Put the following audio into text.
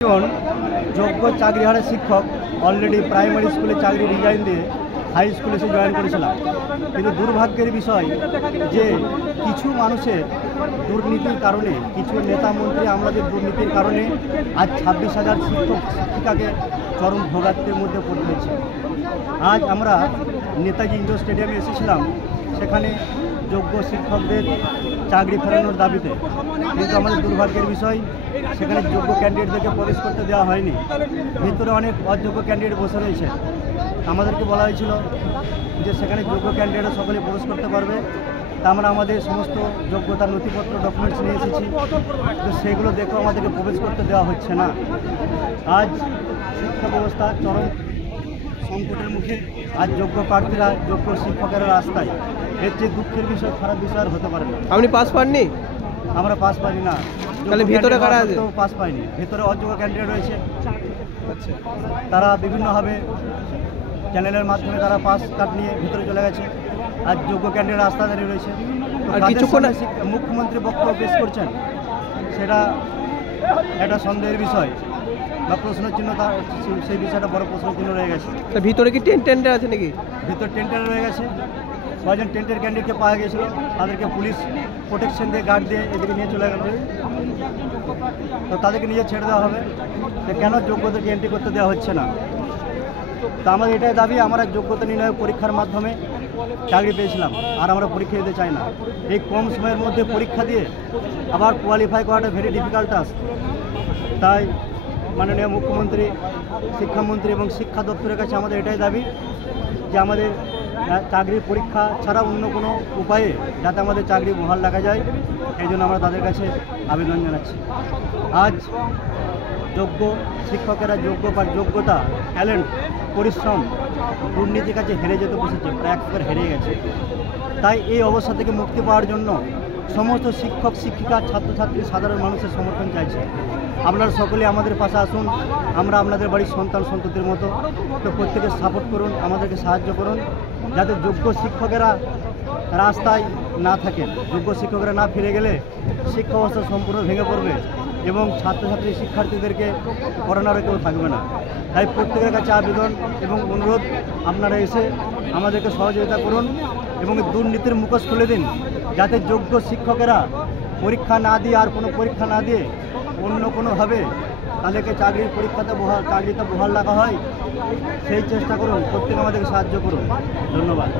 যোগ্য চাকরিহারা শিক্ষক already primary স্কুলে চাকরি রিজাইন দিয়ে হাই স্কুলে এসে জয়েন করেছিলাম, কিন্তু দুর্ভাগ্যের বিষয় যে কিছু মানুষের দুর্নীতির কারণে, কিছু নেতা মন্ত্রী আমাদের দুর্নীতির কারণে আজ 26,000 শিক্ষক শিক্ষিকাকে চরম ভোগান্তির মধ্যে পড়তে হয়েছে। আজ আমরা নেতাজি ইন্ডোর স্টেডিয়ামে এসেছিলাম, সেখানে যোগ্য শিক্ষকদের চাকরি ফেরানোর দাবিতে, কিন্তু আমাদের দুর্ভাগ্যের বিষয় সেখানে যোগ্য ক্যান্ডিডেটদেরকে প্রবেশ করতে দেওয়া হয়নি। ভিতরে অনেক অযোগ্য ক্যান্ডিডেট বসে রয়েছে। আমাদেরকে বলা হয়েছিল যে সেখানে যোগ্য ক্যান্ডিডেট সকলে প্রবেশ করতে পারবে। তা আমরা আমাদের সমস্ত যোগ্যতার নথিপত্র ডকুমেন্টস নিয়ে এসেছি, তো সেগুলো দেখেও আমাদেরকে প্রবেশ করতে দেওয়া হচ্ছে না। আজ শিক্ষা ব্যবস্থা চরম সংকটের মুখে। আজ যোগ্য প্রার্থীরা, যোগ্য শিক্ষকেরা রাস্তায়। এর চেয়ে দুঃখের বিষয়, খারাপ বিষয় আর হতে পারে না। আপনি পাস পাননি? আমরা পাস পাইনি না। তাহলে ভিতরে কারা আছে? পাস পাইনি, ভিতরে অযোগ্য ক্যান্ডিডেট রয়েছে। আচ্ছা, তারা বিভিন্নভাবে চ্যানেলের মাধ্যমে তারা পাস কার্ড নিয়ে ভিতরে চলে গেছে। আর যোগ্য ক্যান্ডিডেট রাস্তা দাঁড়িয়ে রয়েছে। আর কিছুক্ষণ মুখ্যমন্ত্রী বক্তব্য পেশ করছেন, সেটা একটা সন্দেহের বিষয় বা প্রশ্নচিহ্ন, সেই বিষয়টা বড় প্রশ্নচিহ্ন রয়ে গেছে। ভিতরে কি টেন্ট আছে নাকি? ভিতরে টেন্টার রয়ে গেছে। কয়েকজন টেন্টের ক্যান্ডিডেটকে পাওয়া গিয়েছিল, তাদেরকে পুলিশ প্রোটেকশন দিয়ে, গার্ড দিয়ে এদিকে নিয়ে চলে গেছে। তো তাদেরকে নিয়ে ছেড়ে দেওয়া হবে। তো কেন যোগ্যতাকে এন্ট্রি করতে দেওয়া হচ্ছে না? তো আমাদের এটাই দাবি, আমরা যোগ্যতা নির্ণয় পরীক্ষার মাধ্যমে চাকরি পেয়েছিলাম, আর আমরা পরীক্ষা দিতে চাই না। এই কম সময়ের মধ্যে পরীক্ষা দিয়ে আবার কোয়ালিফাই করাটা ভেরি ডিফিকাল্ট টাস্ক। তাই মাননীয় মুখ্যমন্ত্রী, শিক্ষামন্ত্রী এবং শিক্ষা দপ্তরের কাছে আমাদের এটাই দাবি যে আমাদের চাকরির পরীক্ষা ছাড়া অন্য কোনো উপায়ে যাতে আমাদের চাকরি বহাল রাখা যায়, এই জন্য আমরা তাদের কাছে আবেদন জানাচ্ছি। আজ যোগ্য শিক্ষকেরা যোগ্যতা, ট্যালেন্ট, পরিশ্রম, দুর্নীতির কাছে হেরে যেতে বসেছে, প্রায় এক প্রকার হেরে গেছে। তাই এই অবস্থা থেকে মুক্তি পাওয়ার জন্য সমস্ত শিক্ষক, শিক্ষিকা, ছাত্রছাত্রী, সাধারণ মানুষের সমর্থন চাইছে। আপনারা সকলে আমাদের পাশে আসুন, আমরা আপনাদের বাড়ির সন্তান সন্ততির মতো। তো প্রত্যেকে সাপোর্ট করুন, আমাদেরকে সাহায্য করুন, যাতে যোগ্য শিক্ষকেরা রাস্তায় না থাকেন। যোগ্য শিক্ষকরা না ফিরে গেলে শিক্ষা ব্যবস্থা সম্পূর্ণ ভেঙে পড়বে এবং ছাত্রছাত্রী, শিক্ষার্থীদেরকে পড়ানোর কেউ থাকবে না। তাই প্রত্যেকের কাছে আবেদন এবং অনুরোধ, আপনারা এসে আমাদেরকে সহযোগিতা করুন এবং দুর্নীতির মুখোশ খুলে দিন, যাতে যোগ্য শিক্ষকেরা পরীক্ষা না দিয়ে, আর কোনো পরীক্ষা না দিয়ে অন্য কোনোভাবে তাদেরকে চাকরিতে বহাল রাখা হয়। সেই চেষ্টা করুন, প্রত্যেকে আমাদেরকে সাহায্য করুন। ধন্যবাদ।